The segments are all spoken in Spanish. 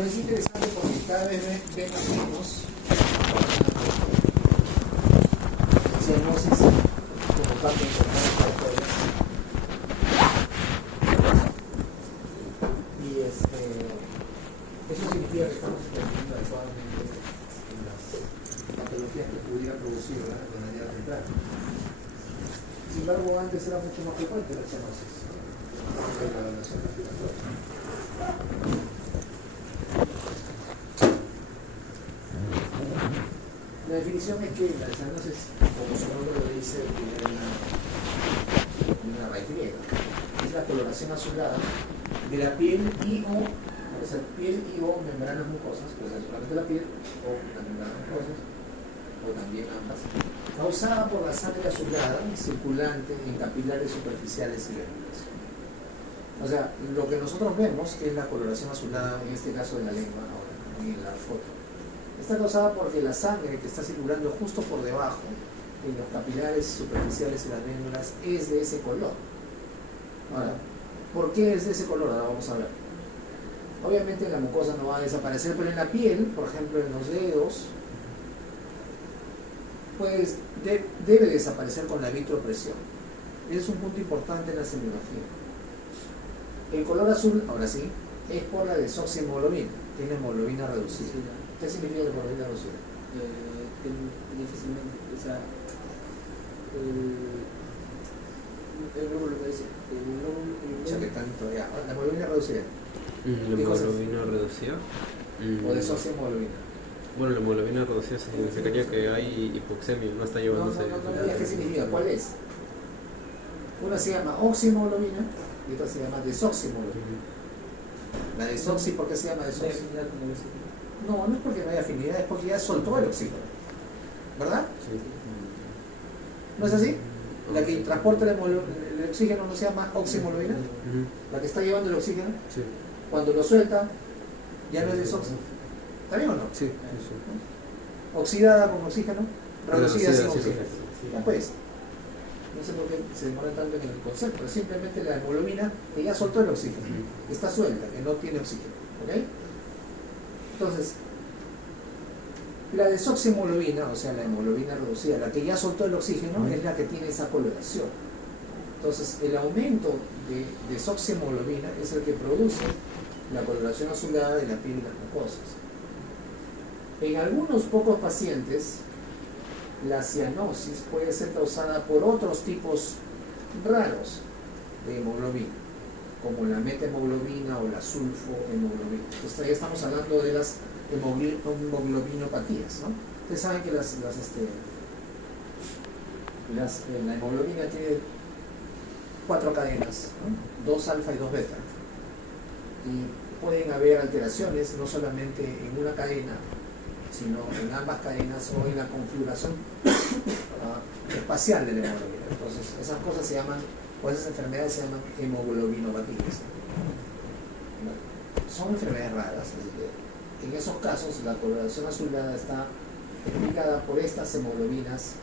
Ahora es interesante porque cada vez vemos menos cianosis como parte importante de la historia. Y eso significa que estamos entendiendo adecuadamente en las patologías que pudiera producir de manera temprana. Sin embargo, antes era mucho más frecuente la cianosis de la relación respiratoria. La definición es que la cianosis, como su nombre lo dice, tiene una raíz griega. Es la coloración azulada de la piel y o, puede ser piel y o membranas mucosas, puede ser solamente la piel o las membranas mucosas, o también ambas, causada por la sangre azulada circulante en capilares superficiales y venulas. O sea, lo que nosotros vemos, que es la coloración azulada, en este caso de la lengua, ahora, en la foto, está causada porque la sangre que está circulando justo por debajo, en los capilares superficiales y las vénulas, es de ese color. Ahora, ¿por qué es de ese color? Ahora vamos a ver. Obviamente la mucosa no va a desaparecer, pero en la piel, por ejemplo en los dedos, pues debe desaparecer con la vitropresión. Ese es un punto importante en la semiología. El color azul, ahora sí, es por la desoxihemoglobina, que es la hemoglobina reducida. ¿Qué significa la hemoglobina reducida? Difícilmente, o sea, el número que dice, Ya tanto, ya. La hemoglobina reducida. La hemoglobina reducida. O desoxihemoglobina. Bueno, la hemoglobina reducida significaría que hay hipoxemia, no está llevándose. No, ¿qué significa? ¿Cuál es? Una se llama oxihemoglobina y otra se llama desoxihemoglobina. La desoxi, ¿por qué se llama desoxi? No, no es porque no haya afinidad, es porque ya soltó el oxígeno. ¿Verdad? Sí. ¿No es así? La que transporta el oxígeno no se llama oxihemoglobina. La que está llevando el oxígeno, Sí. cuando lo suelta, ya no es desoxi. ¿Está bien o no? Sí. Oxidada con oxígeno, reducida sin oxígeno. Sí. Ya pues. No sé por qué se demora tanto en el concepto, pero simplemente la hemoglobina que ya soltó el oxígeno, que está suelta, que no tiene oxígeno. ¿Ok? Entonces, la desoxihemoglobina, o sea, la hemoglobina reducida, la que ya soltó el oxígeno, es la que tiene esa coloración. Entonces, el aumento de desoxihemoglobina es el que produce la coloración azulada de la piel y las mucosas. En algunos pocos pacientes, la cianosis puede ser causada por otros tipos raros de hemoglobina, como la metahemoglobina o la sulfohemoglobina. Entonces, ya estamos hablando de las hemoglobinopatías, ¿no? Ustedes saben que la hemoglobina tiene 4 cadenas, ¿no? 2 alfa y 2 beta. Y pueden haber alteraciones no solamente en una cadena, sino en ambas cadenas o en la configuración espacial de la hemoglobina. Entonces, esas cosas se llaman, o esas enfermedades se llaman hemoglobinopatías. Son enfermedades raras, así que en esos casos la coloración azulada está explicada por estas hemoglobinas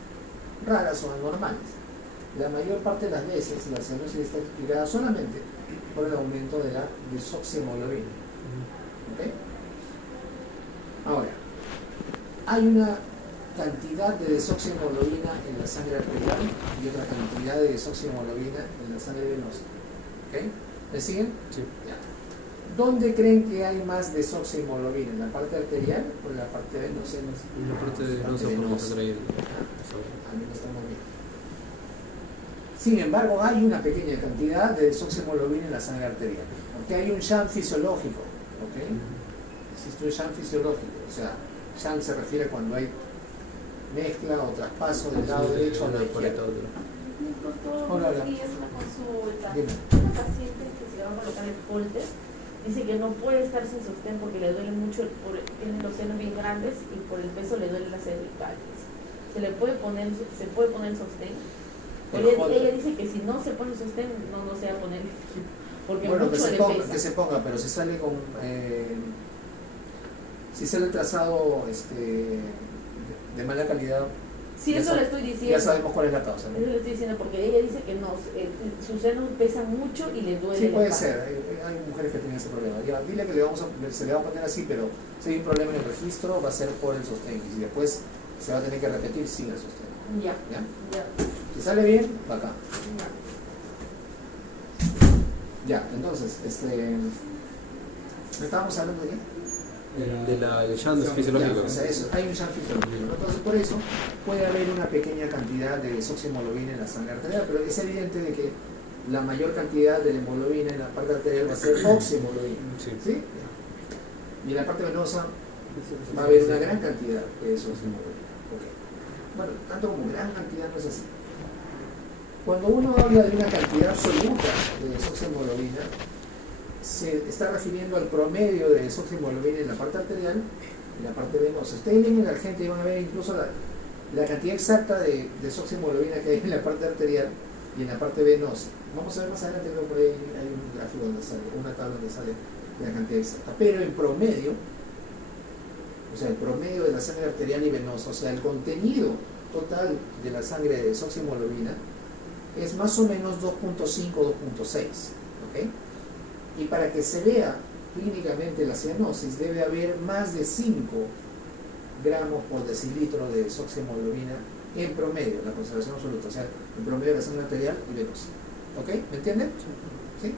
raras o anormales. La mayor parte de las veces la cianosis está explicada solamente por el aumento de la desoxihemoglobina. ¿Okay? Ahora, hay una cantidad de desoxihemoglobina en la sangre arterial y otra cantidad de desoxihemoglobina en la sangre venosa. ¿Okay? ¿Me siguen? Sí. Ya. ¿Dónde creen que hay más desoxihemoglobina? ¿En la parte arterial o en la parte venosa? En la parte venosa, porque A mí no estamos bien. Sin embargo, hay una pequeña cantidad de desoxihemoglobina en la sangre arterial, porque hay un shunt fisiológico. ¿Okay? Existe un shunt fisiológico, o sea, shunt se refiere cuando hay mezcla o traspaso del lado derecho a la izquierda. Hola, días una consulta. Dime. Una paciente que se va a colocar el Holter dice que no puede estar sin sostén porque le duele mucho, tiene los senos bien grandes y por el peso le duelen las cervicales. ¿Se puede poner sostén? Ella dice que si no se pone sostén, no se va a poner, porque Bueno, mucho le pesa. que se ponga, pero si sale con si sale trazado de mala calidad, Sí, Ya eso le estoy diciendo. Ya sabemos cuál es la causa, ¿no? Eso le estoy diciendo porque ella dice que no, sus senos pesan mucho y le duele. Sí, la puede espalda. ser. Hay mujeres que tienen ese problema. Ya, dile que se le va a poner así, pero si hay un problema en el registro, va a ser por el sostén. Y después se va a tener que repetir sin el sostén. Ya, ¿Ya? ya, Si sale bien, va acá. ya. Ya, entonces, estábamos hablando de qué? del shunt fisiológico. Ya, o sea, eso, hay un shunt fisiológico. Entonces, por eso puede haber una pequeña cantidad de desoximoglobina en la sangre arterial, pero es evidente de que la mayor cantidad de la hemoglobina en la parte arterial va a ser oximoglobina. Sí. ¿Sí? Y en la parte venosa va a haber una gran cantidad de desoximoglobina. Okay. Bueno, tanto como gran cantidad no es así. Cuando uno habla de una cantidad absoluta de desoximoglobina, se está refiriendo al promedio de desoximoglobina en la parte arterial y la parte venosa. Ustedes leen en la gente y van a ver incluso la cantidad exacta de desoximoglobina que hay en la parte arterial y en la parte venosa. Vamos a ver más adelante, creo que por ahí hay un gráfico donde sale, una tabla donde sale la cantidad exacta. Pero en promedio, o sea, el promedio de la sangre arterial y venosa, o sea, el contenido total de la sangre de desoximoglobina es más o menos 2.5, 2.6. ¿Ok? Y para que se vea clínicamente la cianosis debe haber más de 5 gramos por decilitro de desoximoglobina en promedio, la concentración absoluta, o sea, en promedio de la sangre arterial y venosa. ¿Ok? ¿Me entienden? ¿Sí?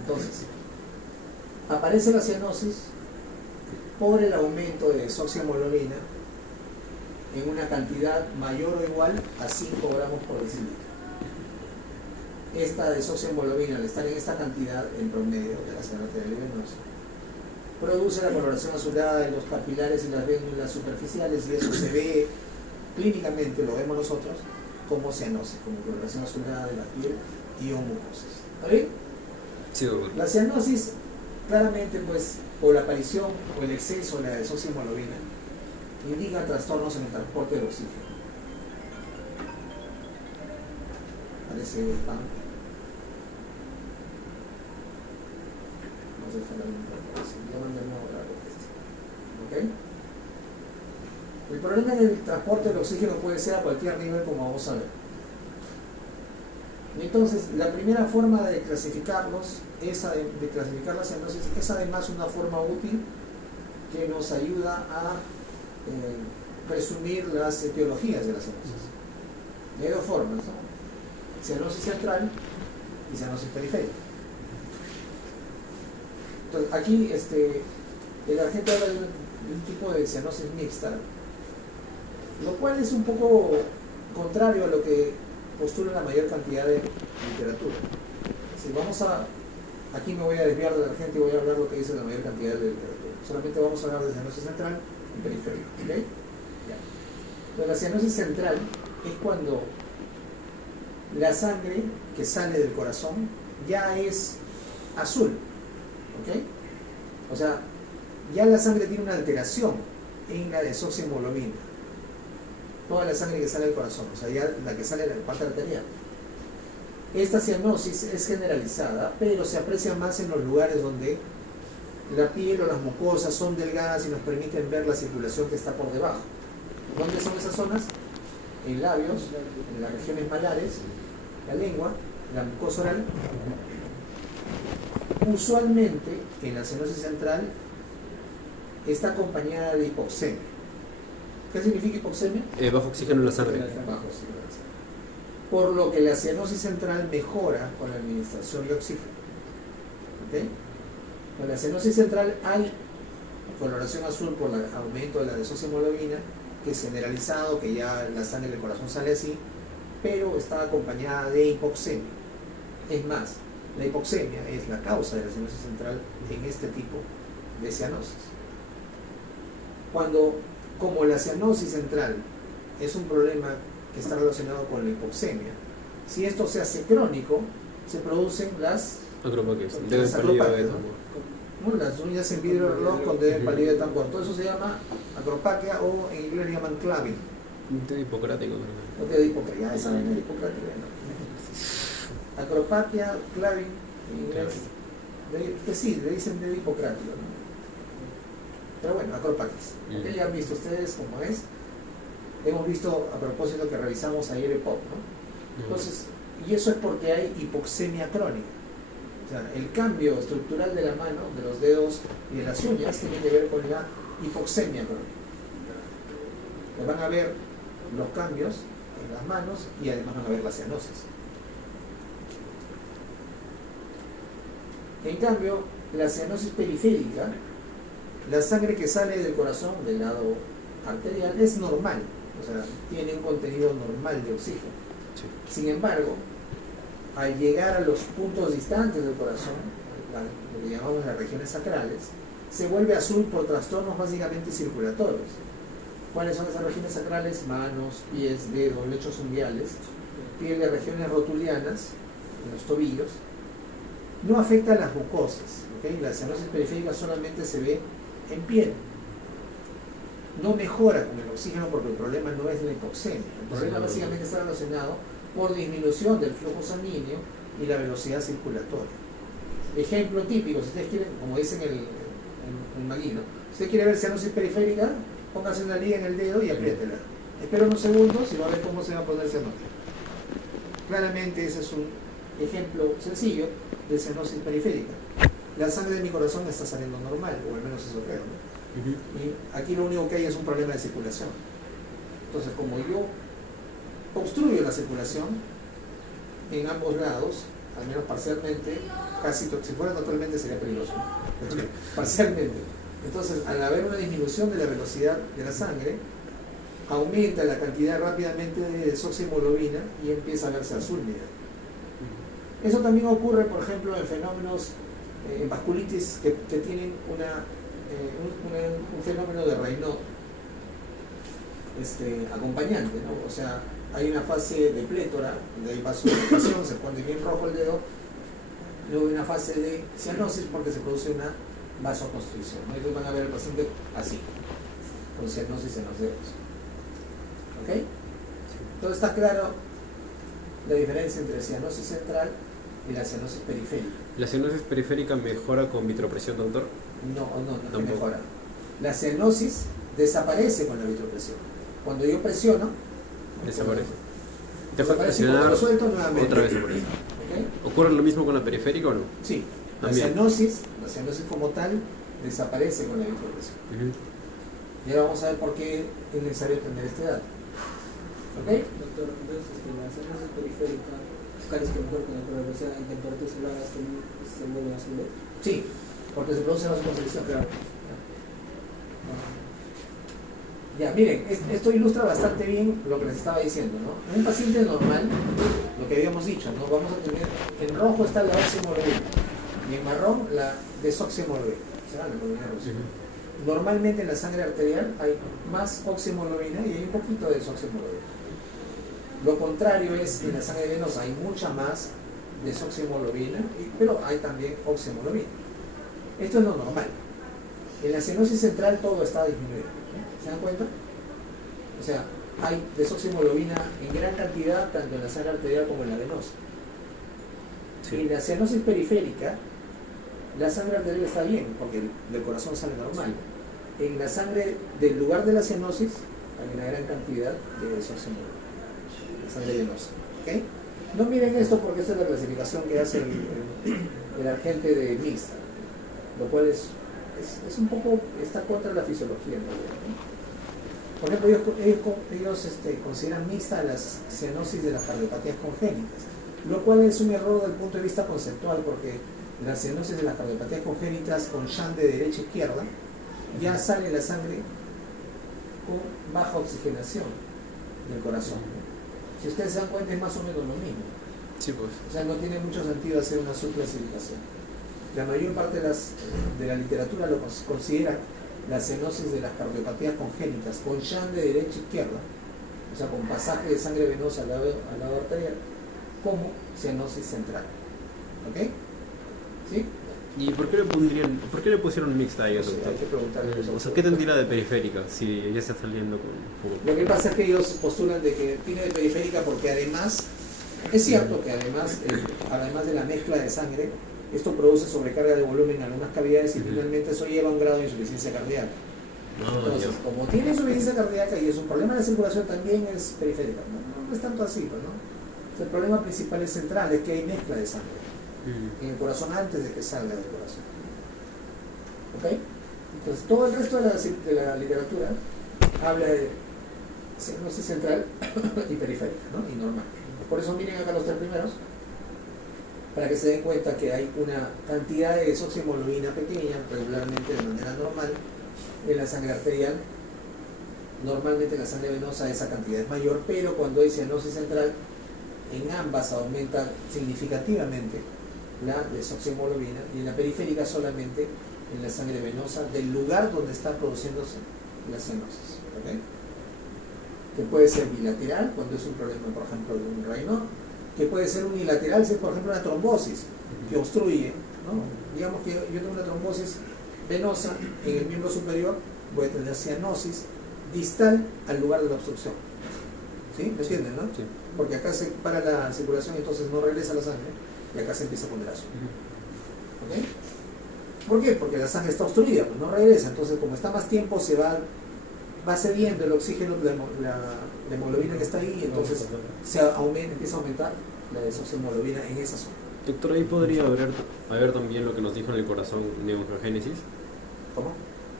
Entonces, aparece la cianosis por el aumento de desoximoglobina en una cantidad mayor o igual a 5 gramos por decilitro. Esta desoximoglobina, al estar en esta cantidad en promedio de la sangre arterial y venosa, produce la coloración azulada de los capilares y las vénulas superficiales, y eso se ve clínicamente, lo vemos nosotros, como cianosis, como coloración azulada de la piel y o mucosis. ¿Está bien? Sí, doctor. La cianosis, claramente, pues, por la aparición o el exceso de la desoximoglobina, indica trastornos en el transporte del oxígeno. Parece pan. No sé si ¿ok? El problema del transporte del oxígeno puede ser a cualquier nivel, como vamos a ver. Entonces, la primera forma de clasificarlos, de clasificar la cianosis, es además una forma útil que nos ayuda a presumir las etiologías de la cianosis. Hay dos formas, ¿no? Cianosis central y cianosis periférica. Entonces, aquí el agente habla de un tipo de cianosis mixta, lo cual es un poco contrario a lo que postula la mayor cantidad de literatura. Si vamos a, aquí me voy a desviar de la gente y voy a hablar lo que dice la mayor cantidad de literatura. Solamente vamos a hablar de cianosis central y periférica. ¿Okay? Ya. Entonces, la cianosis central es cuando la sangre que sale del corazón ya es azul. ¿Ok? O sea, ya la sangre tiene una alteración en la desoximoglobina. Toda la sangre que sale del corazón, o sea, ya la que sale de la parte arterial. Esta cianosis es generalizada, pero se aprecia más en los lugares donde la piel o las mucosas son delgadas y nos permiten ver la circulación que está por debajo. ¿Dónde son esas zonas? En labios, en las regiones malares, la lengua, la mucosa oral. Usualmente, en la cianosis central, está acompañada de hipoxemia. ¿Qué significa hipoxemia? Bajo oxígeno en la sangre. Bajo oxígeno en la sangre. Por lo que la cianosis central mejora con la administración de oxígeno. ¿Okay? Con la cianosis central hay coloración azul por el aumento de la desoximoglobina, que es generalizado, que ya la sangre del corazón sale así, pero está acompañada de hipoxemia. Es más, la hipoxemia es la causa de la cianosis central en este tipo de cianosis. Como la cianosis central es un problema que está relacionado con la hipoxemia, si esto se hace crónico, se producen las Acropaquias, las dedo pálido de acropaquias, tambor. ¿no? Las uñas en vidrio de reloj con dedo pálido de tambor. Todo eso se llama acropaquia, o en inglés le llaman claving. Dedo hipocrático. O dedo hipocrático. Ya esa vaina de hipocrático, ¿no? Acropaquia, claving, en inglés. Sí, le dicen dedo hipocrático, ¿no? Pero bueno, acropaquis. ¿Ok? Ya han visto ustedes cómo es. Hemos visto, a propósito que revisamos ayer EPOC, ¿no? Entonces, y eso es porque hay hipoxemia crónica. O sea, el cambio estructural de la mano, de los dedos y de las uñas tiene que ver con la hipoxemia crónica. Van a ver los cambios en las manos y además van a ver la cianosis. En cambio, la cianosis periférica, la sangre que sale del corazón del lado arterial es normal, o sea, tiene un contenido normal de oxígeno. Sí. Sin embargo, al llegar a los puntos distantes del corazón, lo que llamamos las regiones sacrales, se vuelve azul por trastornos básicamente circulatorios. ¿Cuáles son esas regiones sacrales? Manos, pies, dedos, lechos unguiales, piel de regiones rotulianas, en los tobillos. No afecta a las mucosas, ¿okay? La cianosis periférica solamente se ve en piel. No mejora con el oxígeno porque el problema no es la hipoxemia. El problema básicamente está relacionado por disminución del flujo sanguíneo y la velocidad circulatoria. Ejemplo típico, si ustedes quieren, como dicen el maguino, si usted quiere ver cianosis periférica, póngase una liga en el dedo y apriétela. Espera unos segundos y va a ver cómo se va a poner cianosis. Claramente ese es un ejemplo sencillo de cianosis periférica. La sangre de mi corazón está saliendo normal, o al menos eso creo, ¿no? Y aquí lo único que hay es un problema de circulación. Entonces, como yo obstruyo la circulación en ambos lados, al menos parcialmente, casi si fuera totalmente sería peligroso, ¿no? Parcialmente. Entonces, al haber una disminución de la velocidad de la sangre, aumenta la cantidad rápidamente de desoxihemoglobina y empieza a verse azul, mira. Eso también ocurre, por ejemplo, en fenómenos, en vasculitis que tienen un fenómeno de Raynaud acompañante, ¿no? O sea, hay una fase de plétora, donde hay vasodilatación, se pone bien rojo el dedo, luego hay una fase de cianosis porque se produce una vasoconstricción, ¿no? Entonces van a ver al paciente así, con cianosis en los dedos. ¿Ok? Entonces está claro la diferencia entre cianosis central y la cianosis periférica. ¿La cianosis periférica mejora con vitropresión, doctor? No Tampoco. mejora. La cianosis desaparece con la vitropresión. Cuando yo presiono, Desaparece. Dejo de desaparece y cuando lo presionar, suelto nuevamente. otra vez aparece. ¿Ok? ¿Ocurre lo mismo con la periférica o no? Sí, la También. cianosis como tal desaparece con la vitropresión. Y ahora vamos a ver por qué es necesario tener este dato. ¿Ok? Doctor, entonces la cianosis periférica, casi que mejor con la colaboración en temperaturas heladas se vuelven azules. Sí, porque se produce vasoconstricción. Claro. Ya, miren, esto ilustra bastante bien lo que les estaba diciendo, ¿no? En un paciente normal, lo que habíamos dicho, ¿no? Vamos a tener, en rojo está la oxihemoglobina y en marrón la desoxihemoglobina, o sea, la hemoglobina rosa. Normalmente en la sangre arterial hay más oxihemoglobina y hay un poquito de desoxihemoglobina. Lo contrario es que en la sangre venosa hay mucha más desoxihemoglobina, pero hay también oxihemoglobina. Esto es lo normal. En la cianosis central todo está disminuido. ¿Se dan cuenta? O sea, hay desoxihemoglobina en gran cantidad tanto en la sangre arterial como en la venosa. Sí. En la cianosis periférica, la sangre arterial está bien porque del corazón sale normal. En la sangre del lugar de la cianosis hay una gran cantidad de desoxihemoglobina, la sangre venosa. ¿Okay? No miren esto porque esta es la clasificación que hace el agente de mixta, lo cual es un poco, está contra la fisiología en realidad, ¿no? Por ejemplo, ellos consideran mixta las cianosis de las cardiopatías congénitas, lo cual es un error desde el punto de vista conceptual porque la cianosis de las cardiopatías congénitas con shunt de derecha a izquierda ya sale la sangre con baja oxigenación del corazón, ¿no? Si ustedes se dan cuenta es más o menos lo mismo. Sí, pues. O sea, no tiene mucho sentido hacer una subclasificación. La mayor parte de la literatura lo considera la cianosis de las cardiopatías congénitas con shunt de derecha a izquierda, o sea, con pasaje de sangre venosa al lado arterial, como cianosis central. ¿Ok? ¿Sí? ¿Y por qué le pusieron mixta ahí, O sea, doctor? hay que preguntarle eso. O sea, ¿qué tendría de periférica si ya está saliendo con Lo que pasa es que ellos postulan de que tiene de periférica porque además, es cierto que además de la mezcla de sangre, esto produce sobrecarga de volumen en algunas cavidades y finalmente eso lleva a un grado de insuficiencia cardíaca. Entonces, como tiene insuficiencia cardíaca y es un problema de circulación, también es periférica. No es tanto así, pues, ¿no? O sea, el problema principal es central, es que hay mezcla de sangre en el corazón antes de que salga del corazón. ¿Ok? Entonces, todo el resto de la literatura habla de cianosis central y periférica, ¿no? Y normal. Por eso miren acá los tres primeros, para que se den cuenta que hay una cantidad de desoximoglobina pequeña, regularmente de manera normal, en la sangre arterial. Normalmente en la sangre venosa esa cantidad es mayor, pero cuando hay cianosis central, en ambas aumenta significativamente la desoximoglobina, y en la periférica solamente en la sangre venosa del lugar donde está produciéndose la cianosis. ¿Okay? Que puede ser bilateral cuando es un problema, por ejemplo, de un Raynaud, que puede ser unilateral si es, por ejemplo, una trombosis que obstruye, ¿no? Digamos que yo tengo una trombosis venosa en el miembro superior, voy a tener cianosis distal al lugar de la obstrucción. ¿Sí? ¿Me entienden, no? Sí. Porque acá se para la circulación, entonces no regresa la sangre y acá se empieza a poner azul. ¿Ok? ¿Por qué? Porque la sangre está obstruida, pues no regresa. Entonces, como está más tiempo, se va cediendo el oxígeno, la hemoglobina que está ahí, y entonces empieza a aumentar la desoximoglobina en esa zona. Doctor, ahí podría haber también lo que nos dijo en el corazón, neoangiogénesis. ¿Cómo?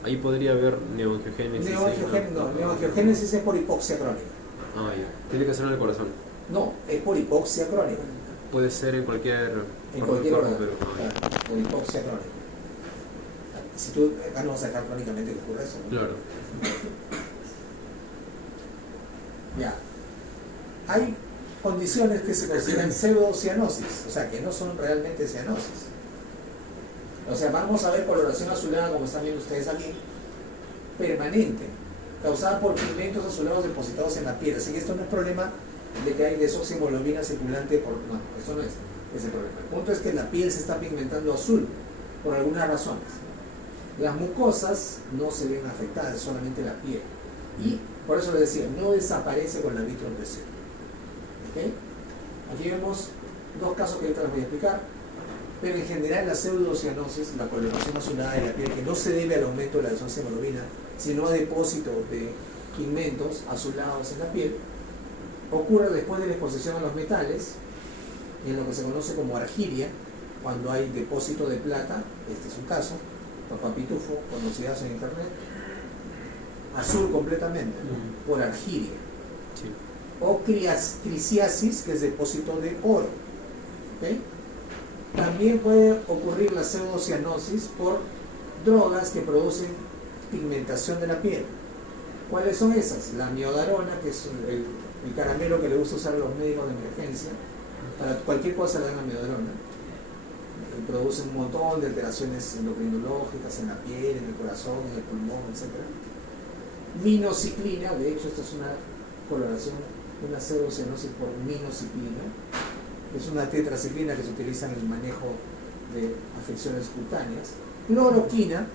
Ahí podría haber neoangiogénesis. Neoangiogénesis es por hipoxia crónica. Ah, ya. Tiene que ser en el corazón. No, es por hipoxia crónica. Puede ser en cualquier órgano, pero por hipoxia crónica. Si tú acá no vas a dejar crónicamente que ocurre eso, ¿no? claro. Ya. Hay condiciones que se consideran pseudocianosis, o sea, que no son realmente cianosis. O sea, vamos a ver coloración azulada, como están viendo ustedes aquí, permanente, causada por pigmentos azulados depositados en la piel. Así que esto no es problema de que hay desoximoglobina circulante no, eso no es el problema. El punto es que la piel se está pigmentando azul por algunas razones. Las mucosas no se ven afectadas, solamente la piel. Y por eso les decía, no desaparece con la vitropresión. ¿Okay? Aquí vemos dos casos que ahorita les voy a explicar. Pero en general la pseudocianosis, la coloración azulada de la piel, que no se debe al aumento de la desoximoglobina, sino a depósito de pigmentos azulados en la piel, ocurre después de la exposición a los metales, en lo que se conoce como argiria, cuando hay depósito de plata, este es un caso, papá pitufo, conocidas en internet, azul completamente, ¿no? Por argiria. Sí. O crisiasis, que es depósito de oro. ¿Okay? También puede ocurrir la pseudocianosis por drogas que producen pigmentación de la piel. ¿Cuáles son esas? La miodarona, que es el caramelo que le gusta usar a los médicos de emergencia. Para cualquier cosa le dan la miodarona. Produce un montón de alteraciones endocrinológicas en la piel, en el corazón, en el pulmón, etc. Minociclina, de hecho esta es una coloración, una pseudocianosis por minociclina. Es una tetraciclina que se utiliza en el manejo de afecciones cutáneas. Cloroquina,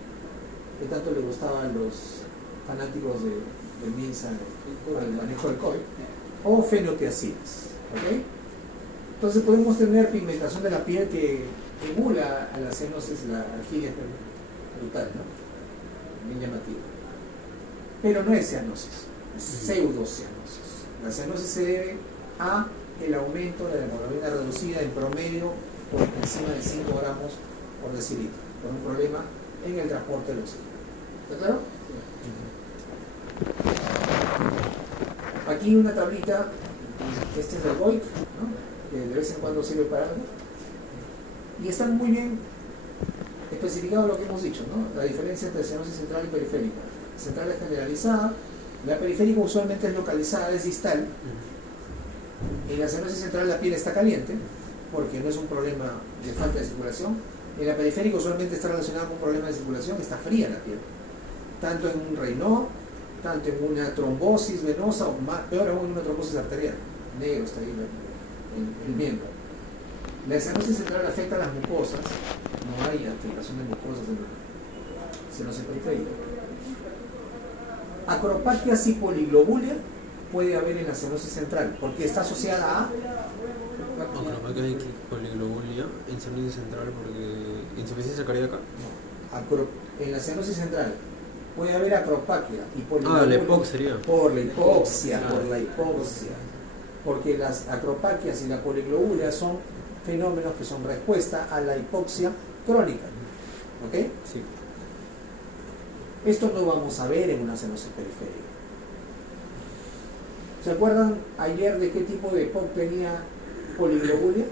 que tanto le gustaba a los fanáticos de Minsa para el manejo del COVID, o fenotiacinas. ¿Okay? Entonces podemos tener pigmentación de la piel que emula a la cianosis, la argiria brutal, ¿no? Bien llamativa. Pero no es cianosis, es pseudocianosis. La cianosis se debe a el aumento de la hemoglobina reducida en promedio por encima de 5 gramos por decilitro, por un problema en el transporte del oxígeno. ¿Está claro? Aquí una tablita, este es del Voigt, ¿no? Que de vez en cuando sirve para algo, y está muy bien especificado lo que hemos dicho, ¿no? La diferencia entre cianosis central y periférica. Central es generalizada, la periférica usualmente es localizada, es distal. En la cianosis central la piel está caliente, porque no es un problema de falta de circulación. En la periférica usualmente está relacionada con un problema de circulación, está fría la piel. Tanto en un Raynaud, tanto en una trombosis venosa, o más, peor aún en una trombosis arterial. Negro está ahí el miembro. La cianosis central afecta a las mucosas, no hay afectación de mucosas en la cianosis periférica. Acropaquias y poliglobulia puede haber en la cianosis central, porque está asociada a Acropaquia y poliglobulia, insuficiencia central porque insuficiencia cardíaca. en la cianosis central puede haber acropaquia y Ah, poliglobulia. la EPOC sería. Por la hipoxia, Ah. por la hipoxia. Porque las acropaquias y la poliglobulia son fenómenos que son respuesta a la hipoxia crónica. ¿Ok? Sí. Esto no vamos a ver en una cianosis periférica. ¿Se acuerdan ayer de qué tipo de EPOC tenía poliglobulia?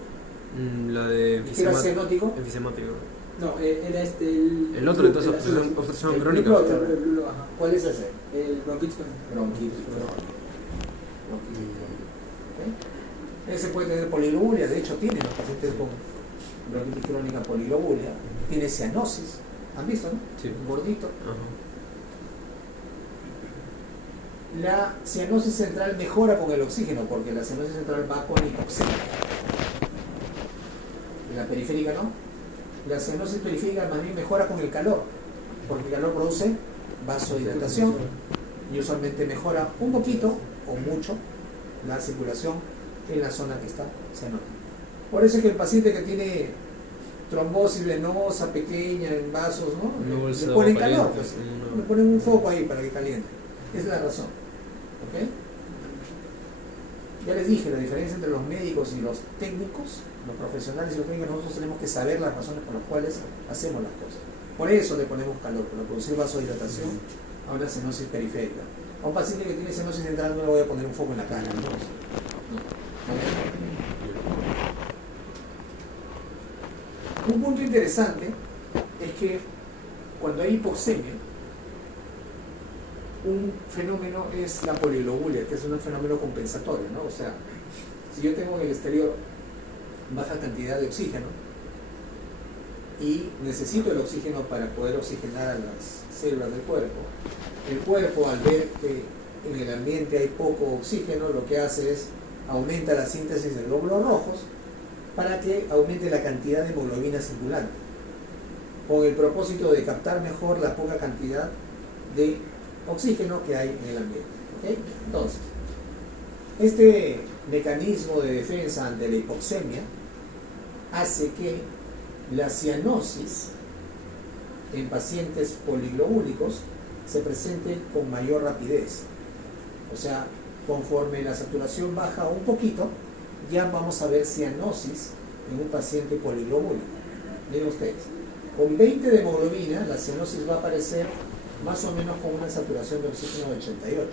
La de ¿Que era cianótico? enfisemático. No, era El otro, entonces, obstrucción el crónica. blue Ajá. ¿Cuál es ese? El bronquitis crónica. Bronquitis crónica. Bronquitis crónica. ¿Ok? Ese puede tener poliglobulia, de hecho tiene los pacientes con bronquitis crónica poliglobulia, tiene cianosis, ¿han visto, no? Sí. Un gordito. Ajá. La cianosis central mejora con el oxígeno, porque la cianosis central va con hipoxemia. La periférica no. La cianosis periférica más bien mejora con el calor, porque el calor produce vasodilatación y usualmente mejora un poquito o mucho la circulación en la zona que está cianótica. Por eso es que el paciente que tiene trombosis venosa pequeña en vasos, ¿no? Una bolsa Le ponen caliente, calor, pues, una- le ponen un foco ahí para que caliente. Esa es la razón. ¿Ok? Ya les dije, la diferencia entre los médicos y los técnicos, los profesionales y los técnicos, nosotros tenemos que saber las razones por las cuales hacemos las cosas. Por eso le ponemos calor, para producir vasodilatación a una cianosis periférica. A un paciente que tiene cianosis central no le voy a poner un foco en la cara, ¿no? Un punto interesante es que cuando hay hipoxemia, un fenómeno es la poliglobulia, que es un fenómeno compensatorio, ¿no? O sea, si yo tengo en el exterior baja cantidad de oxígeno y necesito el oxígeno para poder oxigenar a las células del cuerpo, el cuerpo, al ver que en el ambiente hay poco oxígeno, lo que hace es aumenta la síntesis de glóbulos rojos para que aumente la cantidad de hemoglobina circulante, con el propósito de captar mejor la poca cantidad de oxígeno que hay en el ambiente. ¿Ok? Entonces, este mecanismo de defensa ante la hipoxemia hace que la cianosis en pacientes poliglobúlicos se presente con mayor rapidez. O sea, conforme la saturación baja un poquito, ya vamos a ver cianosis en un paciente poliglobúlico. Miren ustedes, con 20 de hemoglobina la cianosis va a aparecer más o menos con una saturación de oxígeno de 88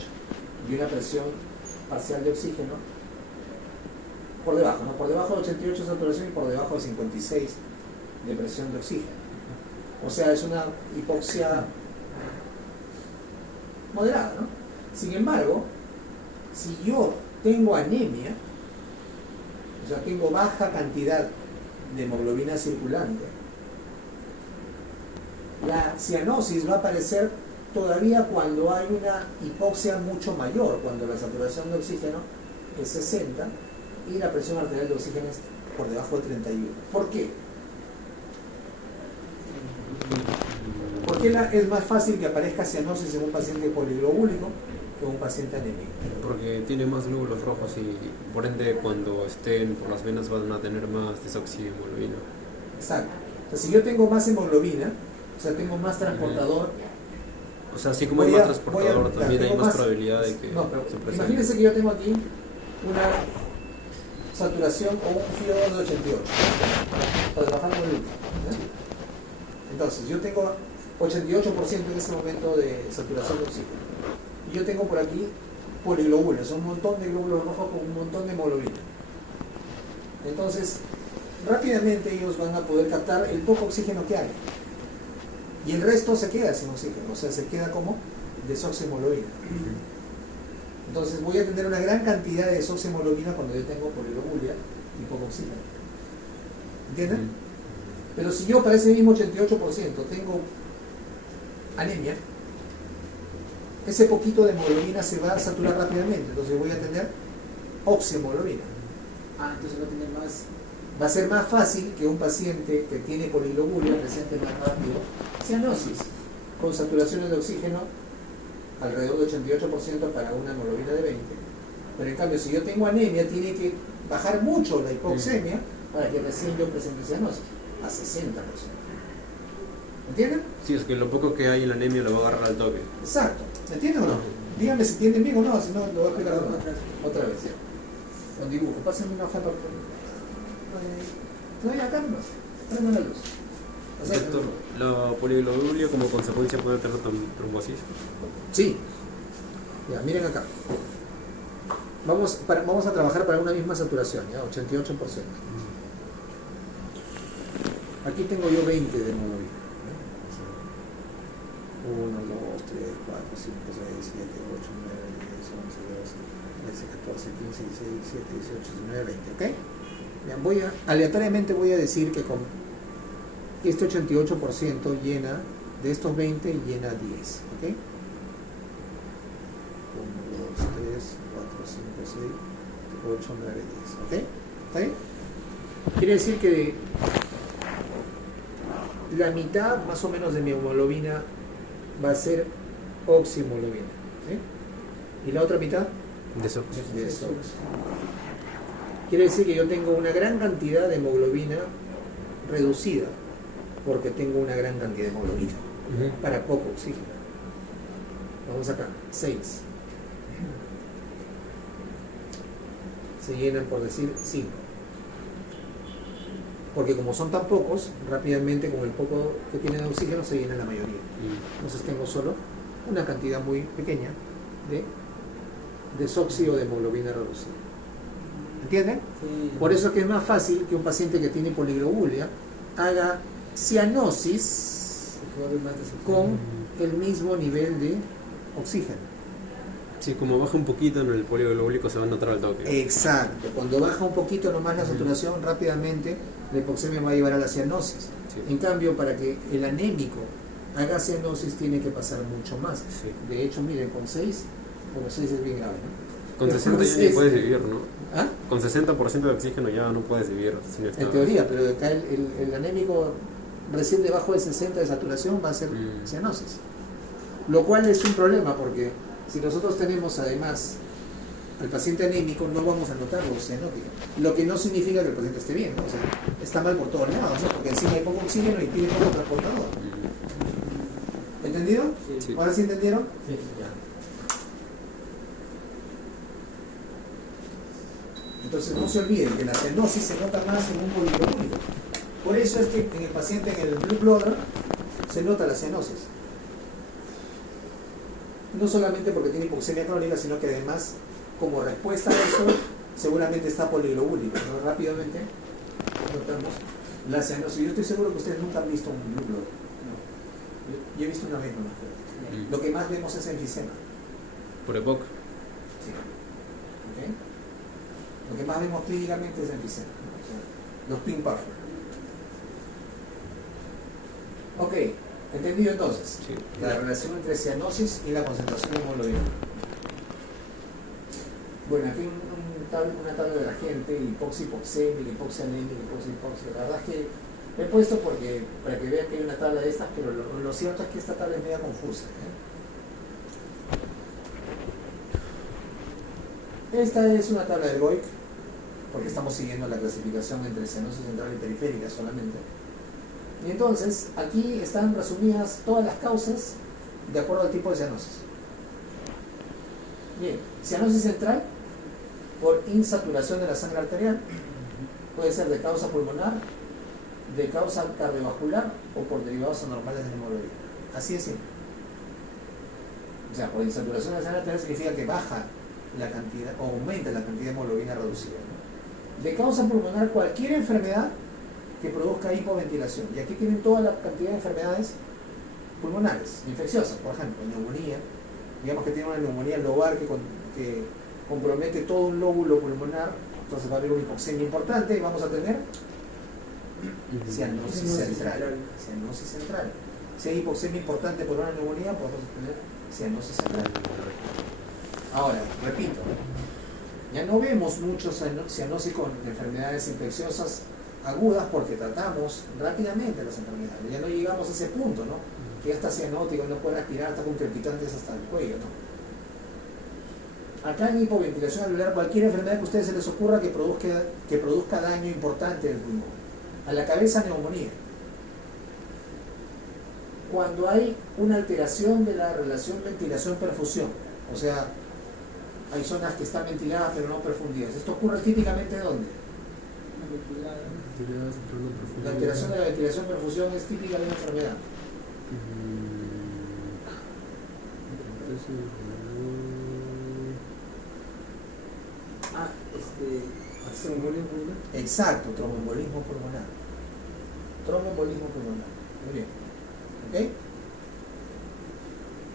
y una presión parcial de oxígeno por debajo, ¿no? Por debajo de 88 de saturación y por debajo de 56 de presión de oxígeno. O sea, es una hipoxia moderada, ¿no? Sin embargo, si yo tengo anemia, o sea, tengo baja cantidad de hemoglobina circulante, la cianosis va a aparecer todavía cuando hay una hipoxia mucho mayor, cuando la saturación de oxígeno es 60 y la presión arterial de oxígeno es por debajo de 31. ¿Por qué? ¿Por qué es más fácil que aparezca cianosis en un paciente poliglobúlico que en un paciente anémico? Porque tiene más glóbulos rojos y por ende cuando estén por las venas van a tener más desoxihemoglobina. Exacto. O sea, si yo tengo más hemoglobina, o sea, tengo más transportador. O sea, así como hay más transportador, también hay tengo más probabilidad de que No, pero se presente. imagínense que yo tengo aquí una saturación o un FIO de 88 para trabajar con el último. Entonces, yo tengo 88% en ese momento de saturación de oxígeno. Y yo tengo por aquí poliglobulias, son un montón de glóbulos rojos con un montón de hemoglobina. Entonces, rápidamente ellos van a poder captar el poco oxígeno que hay. Y el resto se queda sin oxígeno, o sea, se queda como desoxihemoglobina. Entonces voy a tener una gran cantidad de desoxihemoglobina cuando yo tengo poliglobulia y poco oxígeno. ¿Entienden? Pero si yo para ese mismo 88% tengo anemia, ese poquito de hemoglobina se va a saturar rápidamente, entonces voy a tener oxihemoglobina. Entonces va a tener más. Va a ser más fácil que un paciente que tiene poliglobulia presente más rápido cianosis, con saturaciones de oxígeno alrededor de 88% para una hemoglobina de 20. Pero en cambio, si yo tengo anemia, tiene que bajar mucho la hipoxemia para que recién yo presente cianosis, a 60%. ¿Entienden? Sí, es que lo poco que hay en la anemia lo va a agarrar al toque. Exacto. ¿Me entienden o no? Díganme si entienden bien o no, si no lo voy a explicar de nuevo. Otra vez, ya. Con dibujo. Pásenme una hoja de papel. No, ya, acá nomás. Tráeme la luz. O sea, Doctor, la poliglobulia como consecuencia puede tener trombosis. sí. Ya, miren acá. Vamos a trabajar para una misma saturación, ¿ya? 88%. Aquí tengo yo 20 de hemoglobina. 1, 2, 3, 4, 5, 6, 7, 8, 9, 10, 11, 12, 13, 14, 15, 16, 17, 18, 19, 20, ¿ok? Bien, aleatoriamente voy a decir que con este 88% llena, de estos 20 llena 10, ¿ok? 1, 2, 3, 4, 5, 6, 8, 9, 10, ¿ok? ¿Está bien? Quiere decir que la mitad más o menos de mi hemoglobina va a ser oxihemoglobina, ¿sí? ¿Y la otra mitad? Desox. Desox. Quiere decir que yo tengo una gran cantidad de hemoglobina reducida, porque tengo una gran cantidad de hemoglobina para poco oxígeno. Vamos acá, 6. Se llenan, por decir, 5. Porque como son tan pocos, rápidamente con el poco que tienen de oxígeno se llena la mayoría. Entonces tengo solo una cantidad muy pequeña de desoxio de hemoglobina reducida. ¿Entienden? Sí. Por eso es que es más fácil que un paciente que tiene poliglobulia haga cianosis con el mismo nivel de oxígeno. Sí, como baja un poquito en el poliglobúlico se va a notar al toque. Exacto. Cuando baja un poquito nomás la saturación, rápidamente la hipoxemia va a llevar a la cianosis. Sí. En cambio, para que el anémico haga cianosis tiene que pasar mucho más. Sí. De hecho, miren, con 6, bueno, 6 es bien grave, ¿no? Con Pero 60 ya seis- ni puedes vivir, ¿no? ¿Ah? Con 60% de oxígeno ya no puedes vivir sin En estado. teoría, pero acá el anémico recién debajo de 60 de saturación va a ser cianosis. Lo cual es un problema porque si nosotros tenemos además al paciente anémico no vamos a notar lo cianótico. Lo que no significa que el paciente esté bien, ¿no? O sea, está mal por todos lados, ¿no? Porque encima hay poco oxígeno y tiene poco transportador. ¿Entendido? Sí. ¿Ahora sí entendieron? Sí. Ya. Entonces no se olviden que la cianosis se nota más en un poliglobúlico. Por eso es que en el paciente en el blue blooder se nota la cianosis. No solamente porque tiene hipoxemia crónica, sino que además, como respuesta a eso, seguramente está poliglobúlico. ¿No? Rápidamente notamos la cianosis. Yo estoy seguro que ustedes nunca han visto un blue blooder. No. Yo he visto una vez nomás. Pero lo que más vemos es enfisema. Por EPOC. Sí. ¿Ok? Lo que más vemos clínicamente es enfisema. ¿no? O sea, los pink puffer. Ok, entendido entonces. Sí. La relación entre cianosis y la concentración de hemoglobina. Bueno, aquí una tabla de la gente, hipoxipoxémica, hipoxianémica, hipoxia. La verdad es que he puesto porque para que vean que hay una tabla de estas, pero lo cierto es que esta tabla es media confusa. Esta es una tabla del GOIC, porque estamos siguiendo la clasificación entre cianosis central y periférica solamente. Y entonces, aquí están resumidas todas las causas de acuerdo al tipo de cianosis. Bien, cianosis central por insaturación de la sangre arterial, puede ser de causa pulmonar, de causa cardiovascular o por derivados anormales de la hemoglobina. Así es simple. O sea, por insaturación de la sangre arterial significa que baja la cantidad o aumenta la cantidad de hemoglobina reducida, ¿no? De causa pulmonar cualquier enfermedad que produzca hipoventilación. Y aquí tienen toda la cantidad de enfermedades pulmonares, infecciosas, por ejemplo, neumonía. Digamos que tiene una neumonía lobar que compromete todo un lóbulo pulmonar, entonces va a haber una hipoxemia importante y vamos a tener cianosis central. Cianosis central. Si hay hipoxemia importante por una neumonía, podemos tener cianosis central. Ahora, repito, ya no vemos mucho cianosis con enfermedades infecciosas agudas porque tratamos rápidamente las enfermedades. Ya no llegamos a ese punto, ¿no? Que ya está cianótico, no puede respirar, está con crepitantes hasta el cuello, ¿no? Acá en hipoventilación alveolar, cualquier enfermedad que a ustedes se les ocurra que produzca daño importante del pulmón. A la cabeza, neumonía. cuando hay una alteración de la relación ventilación-perfusión, o sea, hay zonas que están ventiladas pero no perfundidas. Esto ocurre típicamente ¿dónde? La alteración de la ventilación-perfusión es típica de una enfermedad. Exacto, tromboembolismo pulmonar. Tromboembolismo pulmonar. Muy bien. ¿Ok?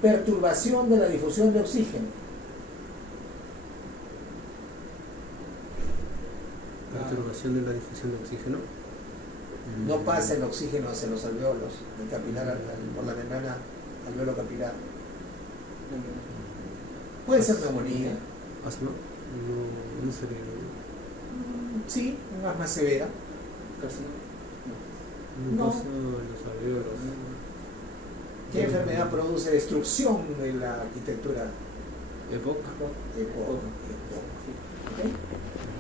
Perturbación de la difusión de oxígeno. Perturbación de la difusión de oxígeno. No pasa el oxígeno hacia los alveolos, el capilar por la membrana alveolo capilar. Puede ser neumonía. ¿Asma? No sería. Sí, una más severa. No. Pasa los alveolos. ¿Qué enfermedad produce destrucción de la arquitectura? EPOC. ¿Ok?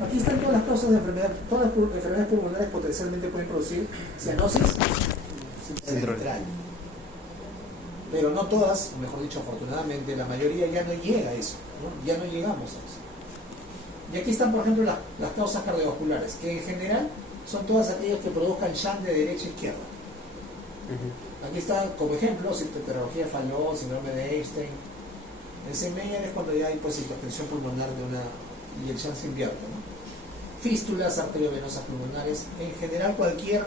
Aquí están todas las causas de enfermedad. Todas las enfermedades pulmonares potencialmente pueden producir cianosis central. Pero no todas, o mejor dicho, afortunadamente, la mayoría ya no llega a eso, ¿no? Ya no llegamos a eso. Y aquí están, por ejemplo, las causas cardiovasculares, que en general son todas aquellas que produzcan shunt de derecha a izquierda. Aquí está, como ejemplo, sintomatología Fallot, síndrome de Einstein. En Semeyer es cuando ya hay pues hipertensión pulmonar y el shunt se invierte, ¿no? Fístulas arteriovenosas pulmonares. En general, cualquier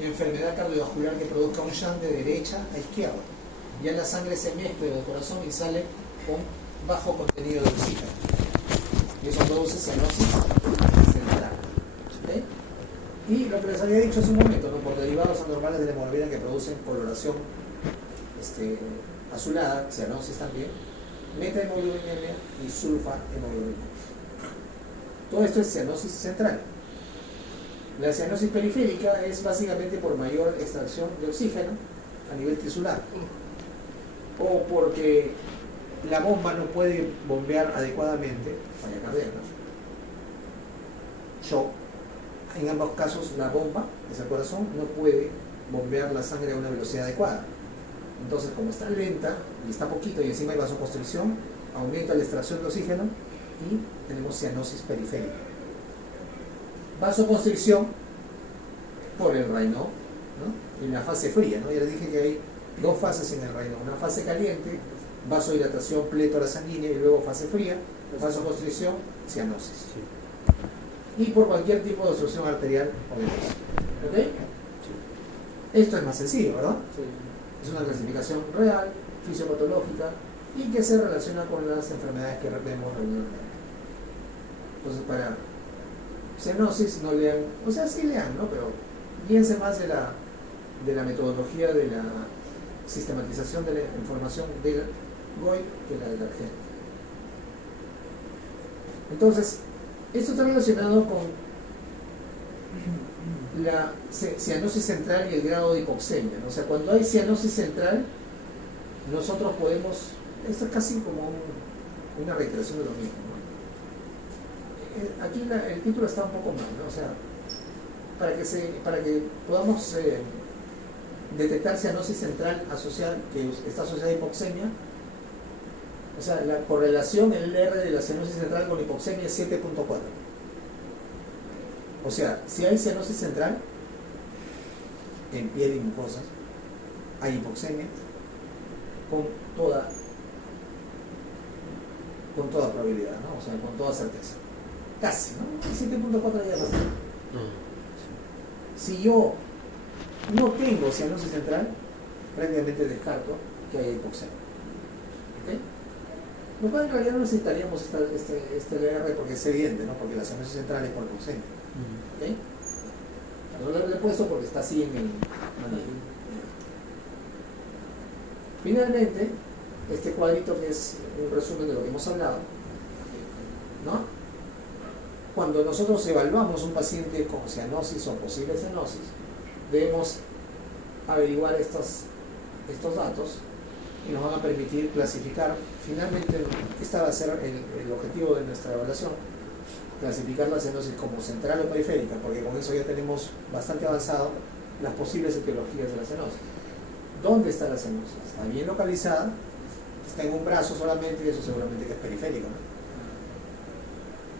enfermedad cardiovascular que produzca un shunt de derecha a izquierda. Ya la sangre se mezcla del corazón y sale con bajo contenido de oxígeno. Y eso produce cianosis central. ¿Okay? Y lo que les había dicho hace un momento, ¿no? Por derivados anormales de la hemoglobina que producen coloración azulada, cianosis también, metahemoglobinemia y sulfahemoglobina. Todo esto es cianosis central. La cianosis periférica es básicamente por mayor extracción de oxígeno a nivel tisular, o porque la bomba no puede bombear adecuadamente, falla cardíaca, shock. En ambos casos la bomba, es el corazón, no puede bombear la sangre a una velocidad adecuada. Entonces, como está lenta y está poquito y encima hay vasoconstricción, aumenta la extracción de oxígeno y tenemos cianosis periférica. Vasoconstricción por el Raynaud, ¿no? En la fase fría, ¿no? Ya les dije que hay dos fases en el Raynaud, una fase caliente, vasodilatación, plétora sanguínea, y luego fase fría, vasoconstricción, cianosis. Y por cualquier tipo de obstrucción arterial o venosa. ¿Ok? Esto es más sencillo, ¿verdad? Es una clasificación real, fisiopatológica y que se relaciona con las enfermedades que vemos regularmente. Entonces, para cianosis no lean, o sea, sí lean, ¿no? Pero piense más de la metodología de la sistematización de la información del GOI que la de la gente. Entonces, esto está relacionado con la cianosis central y el grado de hipoxemia, ¿no? O sea, cuando hay cianosis central, nosotros podemos, esto es casi como una reiteración de lo mismo, ¿no? Aquí el título está un poco mal, ¿no? O sea, para que podamos detectar cianosis central que está asociada a hipoxemia, o sea, la correlación en el R de la cianosis central con hipoxemia es 7.4. O sea, si hay cianosis central en piel y mucosas, hay hipoxemia con toda probabilidad, ¿no? O sea, con toda certeza. Casi, ¿no? 7.4 ya bastante. Si yo no tengo cianosis central, prácticamente descarto que haya hipoxemia. ¿Ok? Lo cual en realidad no necesitaríamos este LR porque es evidente, ¿no? Porque la cianosis central es por hipoxemia. ¿Ok? No lo he puesto porque está así en el manual. Finalmente, este cuadrito que es un resumen de lo que hemos hablado, ¿no? Cuando nosotros evaluamos un paciente con cianosis o posible cianosis, debemos averiguar estos datos y nos van a permitir clasificar. Finalmente, este va a ser el objetivo de nuestra evaluación: clasificar la cianosis como central o periférica, porque con eso ya tenemos bastante avanzado las posibles etiologías de la cianosis. ¿Dónde está la cianosis? Está bien localizada, está en un brazo solamente y eso seguramente que es periférico, ¿no?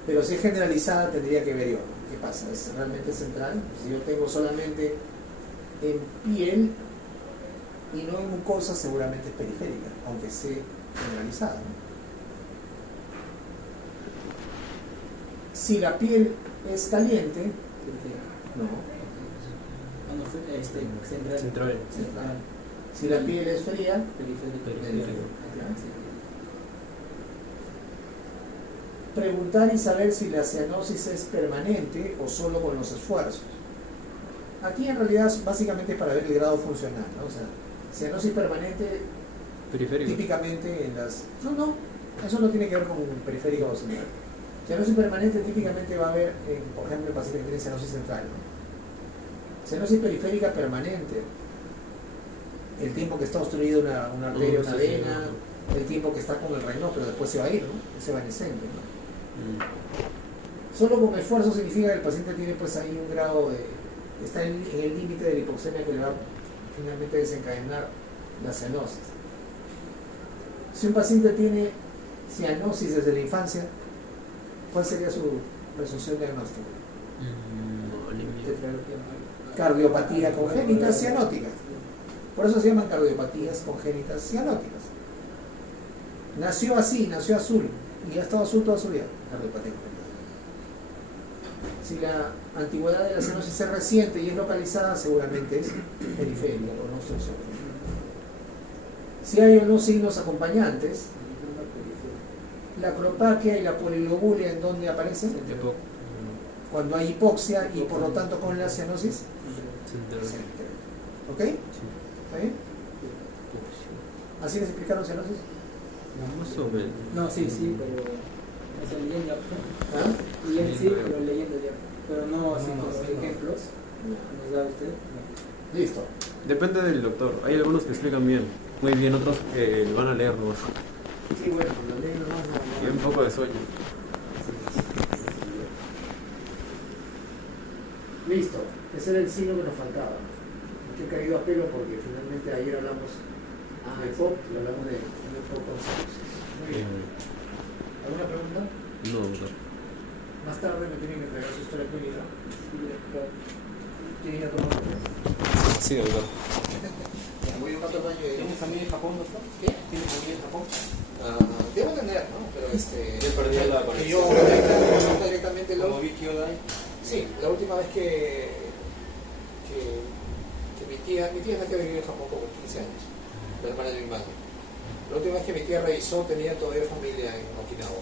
Pero si es generalizada tendría que ver yo, ¿no? ¿Qué pasa? ¿Es realmente central? Si yo tengo solamente en piel y no en mucosa, seguramente es periférica, aunque sea generalizada, ¿no? Si la piel es caliente, no. Ah, no, central. Central. Central. Si la piel es fría, Periférico. preguntar y saber si la cianosis es permanente o solo con los esfuerzos. Aquí en realidad básicamente es para ver el grado funcional, ¿no? O sea, cianosis permanente Periférico. típicamente en las... No, eso no tiene que ver con periférica o central. Cianosis permanente típicamente va a haber, por ejemplo, en pacientes que tienen cianosis central, ¿no? Cianosis periférica permanente, el tiempo que está obstruido una arteria, una vena, el tiempo que está con el renal, pero después se va a ir, ¿no? Es evanescente, ¿no? Solo con esfuerzo significa que el paciente tiene pues ahí un grado de... está en el límite de la hipoxemia que le va a finalmente desencadenar la cianosis. Si un paciente tiene cianosis desde la infancia, ¿cuál sería su presunción diagnóstica? Cardiopatía congénita cianótica. Por eso se llaman cardiopatías congénitas cianóticas. Nació así, nació azul y ha estado azul toda su vida. Cardiopatía congénita. Si la antigüedad de la cianosis es reciente y es localizada, seguramente es periférica o no obstrucción. Si hay o no signos acompañantes, la acropaquia y la poliglobulia, ¿en dónde aparecen? Cuando hay hipoxia y por lo tanto con la cianosis. ¿Ok? ¿Está bien? ¿Así les explicaron cianosis? Más o menos. No, sí, pero esa leyenda. ¿Ah? Bien, sí, pero leyenda ya. Pero no así con los ejemplos. ¿Nos da usted? No. Listo. Depende del doctor. Hay algunos que explican bien, muy bien, otros que lo van a leer nomás. Sí, bueno, cuando leen nomás Y un poco de sueño. Listo. Ese era el signo que nos faltaba. Estoy caído a pelo porque finalmente ayer hablamos de POP y hablamos de POP con cianosis. Muy bien. ¿Alguna pregunta? No, doctor. Más tarde me tienen que entregar su historia clínica. ¿Quieren ir a tomar café? Sí, doctor. Ya, voy a un rato al baño y... ¿Tienes familia en Japón, doctor? ¿Qué? ¿Tienes familia en Japón? Debo tener, ¿no? Pero Yo perdí la que conexión. yo directamente lo... Como Vicky Odai. Sí, la última vez que mi tía es la que vivió en Japón como 15 años, la hermana de mi madre. La última vez que mi tía revisó tenía todavía familia en Okinawa.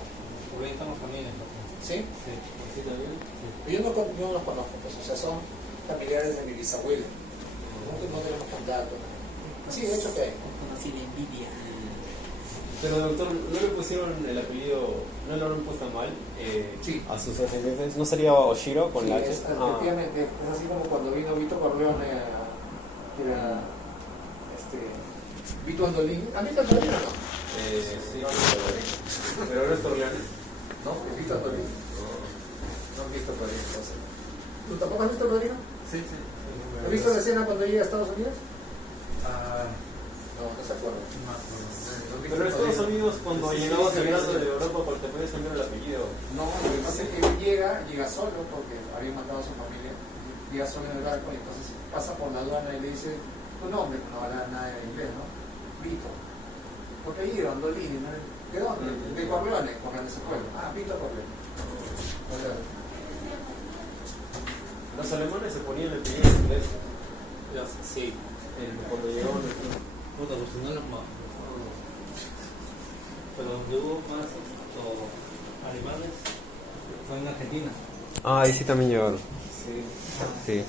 Porque ahí estamos familia en Japón. ¿Sí? Sí. ¿Sí también? Sí. Yo no los conozco, pues, o sea, son familiares de mi bisabuelo. No tenemos contacto. Sí, de hecho que hay. Conocí de envidia. Pero doctor, ¿no le pusieron el apellido, no lo han puesto mal Sí. a sus ascendientes? ¿No sería Oshiro con Sí, la H? efectivamente, es así como cuando vino Vito Corleone, que era Vito Andolini. ¿Han visto Andolini o no? Sí, pero ahora es Torleone. No, es Vito Andolini. No han visto todavía, entonces. ¿Tú tampoco has visto Rodrigo? Sí. ¿Has visto la escena cuando llega a Estados Unidos? Ah, No, no se acuerda. Pero en Estados Unidos, cuando llegaba saliendo de Europa, porque te puedes cambiar el apellido. No, lo que pasa es que él llega solo porque había matado a su familia, llega solo en el barco y entonces pasa por la aduana y le dice tu nombre, no habla nada de inglés, ¿no? Vito. ¿Tu apellido? Andolini, ¿no? ¿De dónde? De Corleone, Corleone se acuerda. Ah, Vito Corleone. Los alemanes se ponían el apellido en inglés. sí. Cuando llegaban aquí. Puta, pues no los más. Pero donde hubo más alemanes fue en Argentina. Ah, ahí sí también llegaron. Sí. Sí.